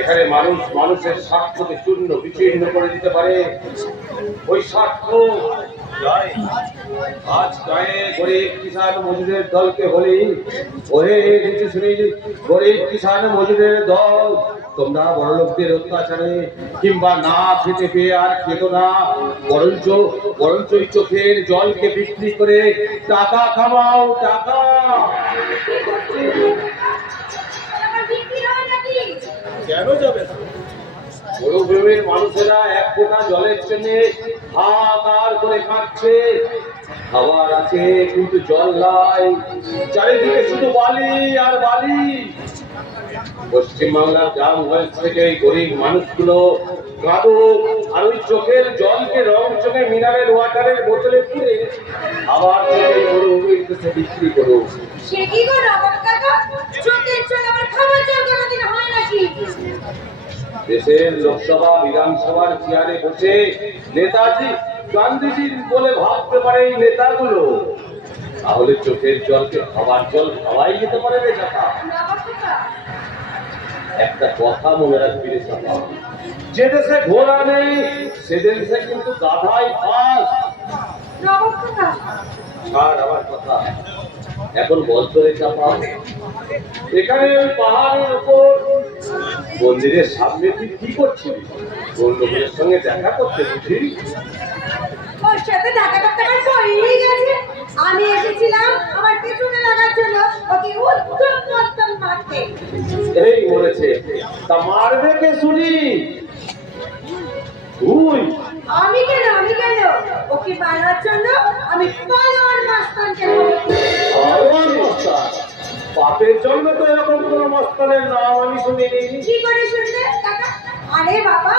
এখানে মানুষ মানুষের স্বার্থকে চূর্ণ বিচীর্ণ করে দিতে পারে। ওই স্বার্থ আজ গায়ে গরিব কিষাণ মজুরের দলকে বলি, ওহে নিচু শ্রেণীর গরিব কিষাণ মজুরের দল, তোমরা বড় লোকদের অত্যাচারে কিংবা না খেতে পেয়ে আর খেতো না, বরঞ্চ চোখের জলকে বিক্রি করে টাকা কামাও, টাকা। কেন যাবে না? মরুভূমির মানুষেরা এক ফোঁটা জলের জন্য হাহাকার করে কাঁদছে। খাবার আছে কিন্তু জল নাই, চারিদিকে শুধু বালি আর বালি। পশ্চিমবাংলার গ্রামগঞ্জ থেকে গরিব মানুষগুলো কাঁদুক আর ওই চোখের জলকে রং চোখে মিনারেল ওয়াটারের বোতলে পুরে আবার মরুভূমির কাছে বিক্রি করুক। সে কি গো নবাব কাকা, চোখের জল আমার খাবার জল কোনোদিন হয় নাকি? দেশের লোকসভা বিধানসভার চেয়ারে বসে নেতাজি গান্ধীজির বলে ভাবতে পারে এই নেতাগুলো, তাহলে চোখের জলকে খাবার জল খাওয়াই যেতে পারে রে চাপা। একটা কথা মনে রাখবি রে চাপা, যে দেশে ঘোড়া নেই সে দেশে কিন্তু গাধাই পাস। ছাড় আমার কথা, এখন বলতো রে চাপা, এখানে ওই পাহাড়ের উপর মন্দিরের সামনে তুই কি করছিলি? কোন লোকের সঙ্গে দেখা করতে বুঝি? ওর সাথে দেখা করতে আমার হয়েই গেছে। আমি এসেছিলাম আমার পেছনে লাগার জন্য, ওকে উত্তম মারতে। এই মরেছে, তা মারবে কে শুনি? তুই? আমি কেন ওকে মারার জন্য আমি পালোয়ান মাস্তানকে পালোয়ান মাস্তান? পাপের জন্য তো এরকম কোন মাস্তানের নাম আমি শুনিনি। কি করে শুনলে কাকা? আরে বাবা,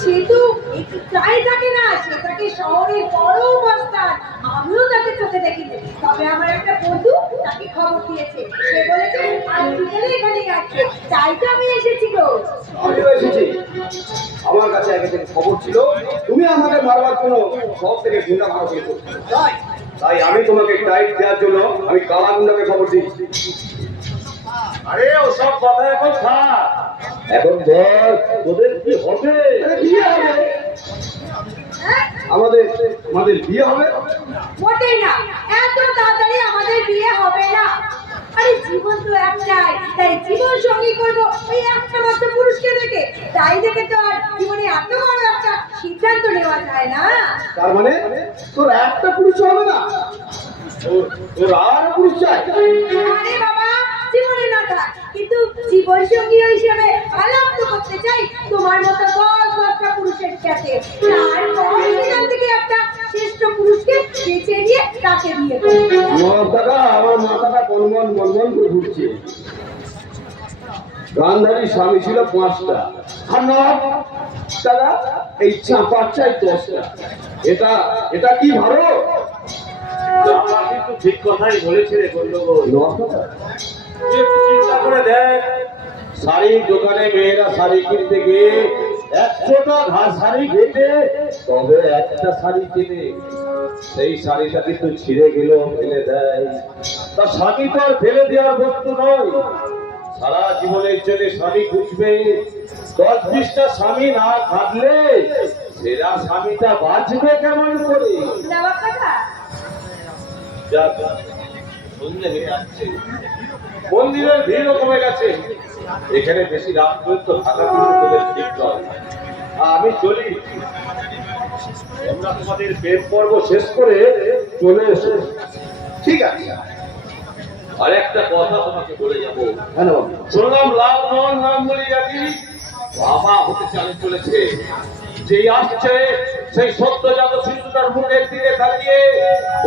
সে তো একটু প্রায় থাকে না, সে থাকে শহরে বড় মাস্তান। আমিও তাকে চোখে দেখিনি, তবে আমার একটা বন্ধু তাকে খবর দিয়েছে। সে বলেছে আজ বিকেলে এখানে আসছে, তাই তো আমি এসেছি গো। আমিও এসেছি। আমার কাছে আগে থেকে খবর ছিল তুমি আমাকে মারবার জন্য সব থেকে গুন্ডা ভাড়া করেছো, তাই আমি তোমাকে টাইট দেওয়ার জন্য আমি কালা গুন্ডাকে খবর দিচ্ছি। আরে ওসব কথা এখন থাক, এখন বল তোদের কি হবে? বিয়ে হবে, আমাদের বিয়ে হবে। মোটেই না, এত তাড়াতাড়ি আমাদের বিয়ে হবে না। আরে জীবন তো একটাই, তাই জীবন সঙ্গী করবো ওই একটা মাত্র পুরুষকে দেখে। তাই দেখে তো আর জীবনে এত বড় একটা সিদ্ধান্ত নেওয়া যায় না। তার মানে তোর একটা পুরুষ হবে না, তোর আর পুরুষ চাই? আরে বাবা, জীবনে না থাক, কিন্তু জীবন সঙ্গী হিসেবে আলাপ করতে চাই তোমার মতো দশটা পুরুষের সাথে। তারপর সেখান থেকে একটা শ্রেষ্ঠ পুরুষকে বেছে নিয়ে তাকে বিয়ে করবো। আমার মাথাটা গনগন করে ঘুরছে। গান্ধারী স্বামী ছিল 5টা, আর নবাব দাদা এই চাপার চাই 10টা। এটা কি ভালো? কিন্তু ঠিক কথাই বলেছে রে গন্ডগোল। চিন্তা করে দেখ, শাড়ির দোকানে মেয়েরা শাড়ি কিনতে গিয়ে 100টা শাড়ি ঘেটে তবে একটা শাড়ি কিনে। সেই শাড়িটা কিন্তু ছিঁড়ে গেলেও ফেলে দেয়। তা স্বামী তো আর ফেলে দেওয়ার বস্তু নয়, সারা জীবনের জন্য স্বামী খুঁজবে। 10-20টা স্বামী না থাকলে সেরা স্বামীটা বাঁচবে কেমন করে? সন্ধ্যে হয়ে আসছে, মন্দিরের ভিড়ও কমে গেছে। এখানে বেশি রাত পর্যন্ত থাকা কিন্তু তোদের ঠিক নয়। আমি চলি, তোমরা তোমাদের প্রেম পর্ব শেষ করে চলে এসো। ঠিক আছে, আর একটা কথা তোমাকে বলে যাবো। হ্যাঁ শুনলাম লালমোহন গাঙ্গুলি নাকি বাবা হতে চালে চলেছে। যেই আসছে সেই সদ্যজাত শিশুটার মুখের দিকে তাকিয়ে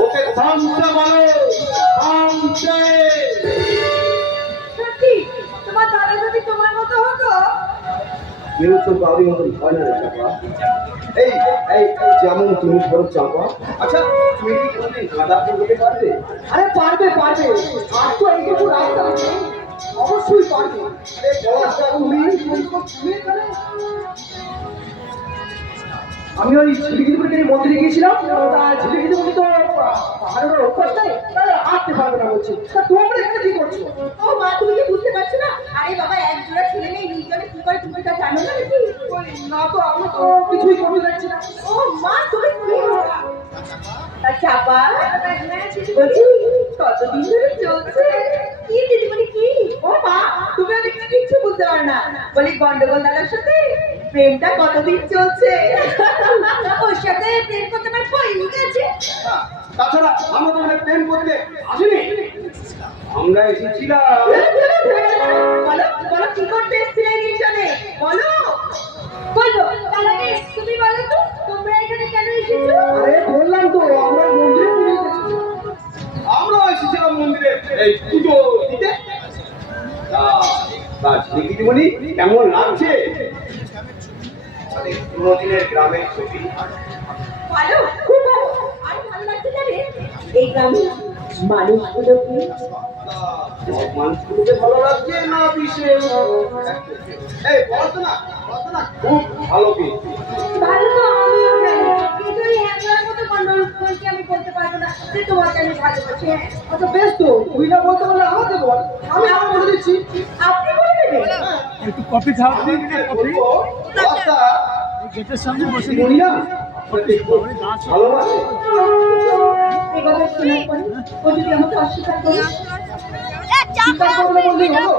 ওকে থামতে বলো, থামতে। সত্যি তোমার দাদা যদি তোমার মতো হতো? কেউ তো কাউরি মতন হয় না রে চাপা। এই এই যেমন তুমি ধরো চাপা। আচ্ছা তুমি কি কোনদিন গাঁদা ফুল হতে পারবে? আরে পারবে, আর তো এইটুকু রাস্তা আছে, অবশ্যই পারবে। আরে পলাশটা আমি ওই ঝিলিগিরি মন্দিরে গিয়েছিলাম, ঝিলিগিরি তো পাহাড়ের অভ্যাস নেই, তাহলে হাঁটতে পারবে না বলছি। তা তোমরা এখানে কি করছো? ও মা, তুমি কি বুঝতে পারছো না? আরে বাবা, এক জোড়া ছেলে মেয়ে নির্জনে কি করে তুমি তা জানো না নাকি? না তো, আমি তো কিছুই করতে যাচ্ছি না। ও মা, তুমি তা চাপা বলছি, কতদিন ধরে চলছে? কি দিদিমণি কি? ও মা, তুমি অনেক কিছু বুঝতে পারো না। বলি গন্ডগোল দাদার সাথে প্রেমটা কতদিন চলছে? ওর সাথে প্রেম করতে আমার ভয় গেছে। তাছাড়া আমরা তো প্রেম করতে আসিনি, আমরা এসেছিলাম। বলো বলো, কি করতে এসেছিলে নির্জনে? বলো বলো, তার আগে তুমি বলো তো, তোমরা এখানে কেন এসেছো? আরে বললাম তো, আমরা মন্দিরে পুজো দিতেছি। আমরা এসেছিলাম মন্দিরে এই পুজো দিতে। দিদিমণি কেমন লাগছে? পুরো দিনের গ্রামের ছবি। ভালো, খুব ভালো। আর ভালো লাগছে জানে, এই গ্রামে মানুষগুলোকে। মানুষগুলোকে ভালো লাগছে না বিশেষ? এই বলতো না খুব ভালো কি? ভালো তো আমিও জানি, কিন্তু এই একবার মতো গন্ডগোলকে আমি বলতে পারবো না যে তোমাকে আমি ভালোবাসি। হ্যাঁ, আচ্ছা বেশ, তো তুই না বলতে পারলে আমাকে বল, আমি আমার বলে দিচ্ছি। আপনি বলে দেবেন। একটু কফি খাওয়া দিন, কফি রাস্তা গেটের সামনে বসে দিদি না ভালোবাসে। এই কথা শোনার পরে ও যদি আমাকে অস্বীকার করে, স্বীকার করলে বললেই হলো,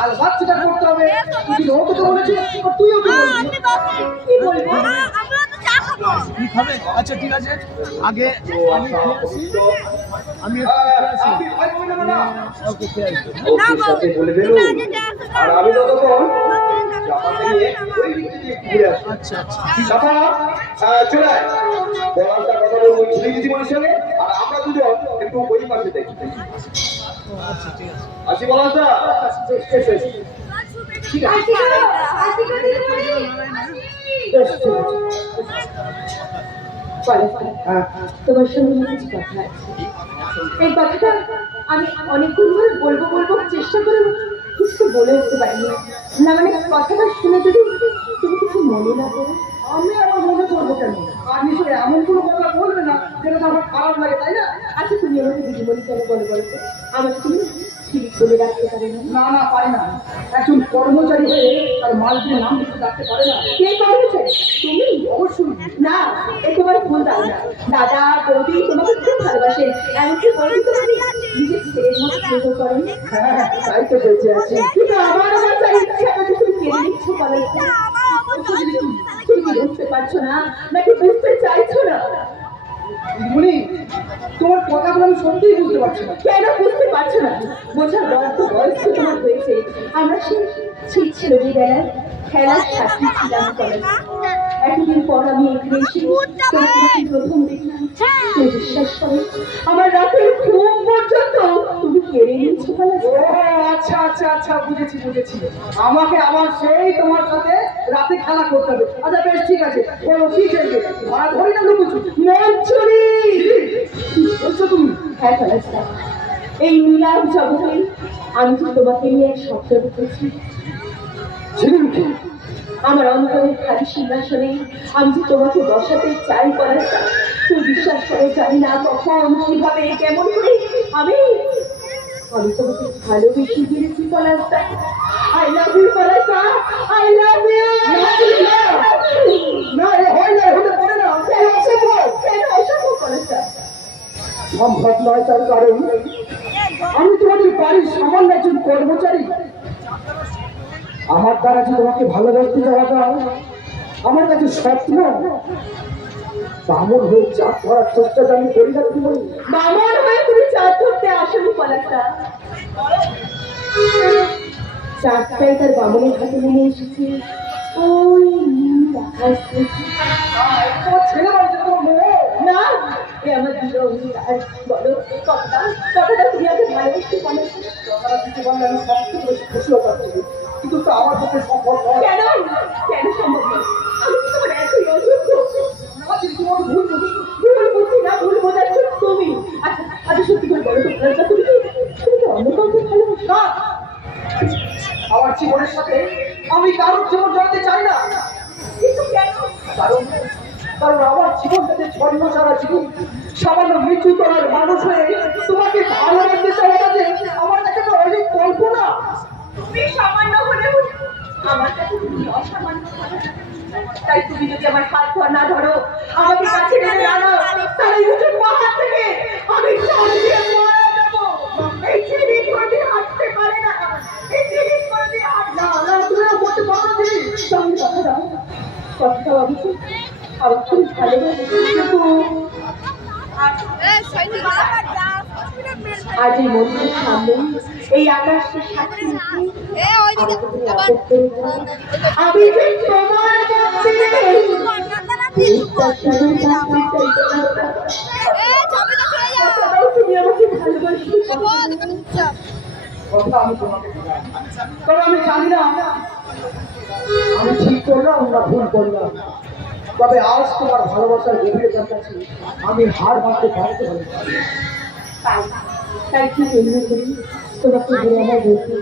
আর বাদ স্বীকার করতে হবে। তুই ওকে তো বলেছিস, তুই ওকে বলবি। কি বলবো? কি খাবে? আচ্ছা ঠিক আছে, আগে আমি খেয়ে আসি, আমি একটু খেয়ে আসি। আপনি ভয় করবেন না। ওকে খেয়ে আসি। ওকে সাথে বলে দিলো, আর আমি ততক্ষণ চাপাকে নিয়ে ওই দিক থেকে ঘুরে আসি। আচ্ছা আচ্ছা চাপা চলে আয়। বলাটা কথা বলবো ঝুলি দিদিমণির সঙ্গে, আর আমরা দুজন একটু ওই পাশে দেখি। আচ্ছা ঠিক আছে। আসি বলাটা। ঠিক আছে। আসিগো দিদিমণি, বেশ, ঠিক আছে। হ্যাঁ, তোমার সঙ্গে আমার কিছু কথা আছে। এই কথাটা আমি অনেকক্ষণ ধরে বলবো বলবো চেষ্টা করে কিছু বলে উঠতে পারিনি। না মানে কথাটা শুনে যদি তুমি কিছু মনে না করো। আমি আমার মনে করবো কেন? আর নিশ্চয়ই এমন কোনো কথা বলবে না যেটা তো আমার খারাপ লাগে, তাই না? আচ্ছা, তুমি আমাকে দিদিমণি কেন বলো বলো তো? আমাকে তুমি ঠিক বলে রাখতে পারে না? না না, পারি না। একজন কর্মচারী হয়ে তার মালকিনের নাম লিখে রাখতে পারে না। কে করেছে? তুমি? অবশ্যই না, এ তোমার ভুল ধারণা। দাদা বৌদি তোমাকে খুব ভালোবাসেন, এমনকি বৌদি তোমাকে নিজের ছেলের মতো স্নেহ করেন। হ্যাঁ, তাই তো বেঁচে আছি। কিন্তু আমার তার ইচ্ছাটাকে তুমি কেড়ে নিচ্ছ বলো তো? তুমি কি বুঝতে পারছো না, নাকি বুঝতে চাইছো না? দিদিমণি, তোমার কথাগুলো আমি সত্যিই বুঝতে পারছি না। কেন বুঝতে পারছো না? বোঝার বয়স বয়স তো তোমার হয়েছে। আমরা সেই ছেলেবেলায় খেলার সাথী ছিলাম কলেজে। এতদিন পর আমি এখানে এসে তোমাকে যখন প্রথম দেখলাম, তুমি বিশ্বাস করো, আমার রাতের ঘুম পর্যন্ত তুমি কেড়ে নিয়েছো বলে। ও আচ্ছা আচ্ছা আচ্ছা, বুঝেছি বুঝেছি। আমাকে আবার সেই তোমার সাথে রাতে খেলা করতে হবে। আচ্ছা বেশ, ঠিক আছে, বলো কি খেলবে? ধরা ধরি না লুকুচু? মঞ্চুরি! কি বলছো তুমি? হ্যাঁ কলেজটা, এই নীলাম জগতে আমি তো তোমাকে নিয়ে এক স্বপ্ন দেখেছি। ঝিলিমিলি, আমার অন্তরের খালি সিংহাসনে আমি যে তোমাকে বসাতে চাই করার, তুই বিশ্বাস করে জানি না কখন কিভাবে কেমন করে আমি আমি তোমাকে ভালোবেসে দিয়েছি পলাশদা। আই লাভ ইউ পলাশদা, আই লাভ ইউ। না এ হয় না, হতে পারে না। কেন অসম্ভব? কেন অসম্ভব পলাশদা? সম্ভব নয়, তার কারণ আমি তোমাদের বাড়ির সামান্য একজন কর্মচারী। আমার দ্বারা যে তোমাকে ভালোবাসতে যাওয়াটা আমার কাছে স্বপ্ন। বামন হয়ে চাপ করার চেষ্টাটা আমি করি না দিদিমণি। বামন হয়ে তুমি চাঁদ ধরতে আসনি পলাশদা। চাঁদটাই তার বামনের হাতে নিয়ে এসেছে ওই নীল আকাশ থেকে। তোমার ছেলে বাড়িতে তোমার মেয়ে। না, এ আমার বিরোহী রাজ। বলো কথাটা তুমি আমাকে ভালোবাসতে পারো? কথাটা দিতে পারলে আমি সবচেয়ে বেশি খুশি হতাম, কিন্তু তা আমার পক্ষে সম্ভব নয়। কেন কেন সম্ভব নয়? আমি কি তোমার এতই অযোগ্য? না, দিদিমণি, ভুল বুঝি। ভুল বুঝি না, ভুল বোঝাচ্ছ তুমি। আচ্ছা আচ্ছা, সত্যি করে বলো তো পলাশদা, তুমি কি অন্য কাউকে ভালোবাসো? না, আমার জীবনের সাথে আমি কারোর জীবন জড়াতে চাই না। কিন্তু কেন? কারণ কারণ আমার জীবনটা যে ছন্ন ছাড়া জীবন, সামান্য মৃত্যু তলার মানুষ হয়ে তোমাকে ভালোবাসতে চাওয়াটা যে আমার কাছে তো অনেক কল্পনা। তুমি সামান্য হলেও আমার কাছে তুমি অসামান্য ভালো। তাই তুমি যদি আমার হাত ধর না ধরো, আমাকে কাছে টেনে আনো, তাহলে এই দুটো পাহাড় থেকে আমি চাল দিয়ে মারা যাবো। এই ছেলে কোনোদিন হাঁটতে পারে না, এই ছেলে কোনোদিন হাঁটতে না না, তুমি না করতে পারো না দিদি। তাহলে কথা দাও, কথা ভাবছি আমি খুব ভালোবাসি, কিন্তু আজ এই মন্দিরের সামনে এই আকাশের সাথে আমি যে তোমার তুমি আমাকে ভালোবাসি। কথা আমি তোমাকে দিলাম। তবে আমি জানি না আমি ঠিক করলাম না ভুল করলাম, তবে আজ তোমার ভালোবাসার গভীরতার কাছে আমি হার মানতে পারতে পারি। তাই কি মনে করি তোমাকে বলে আমার বলতে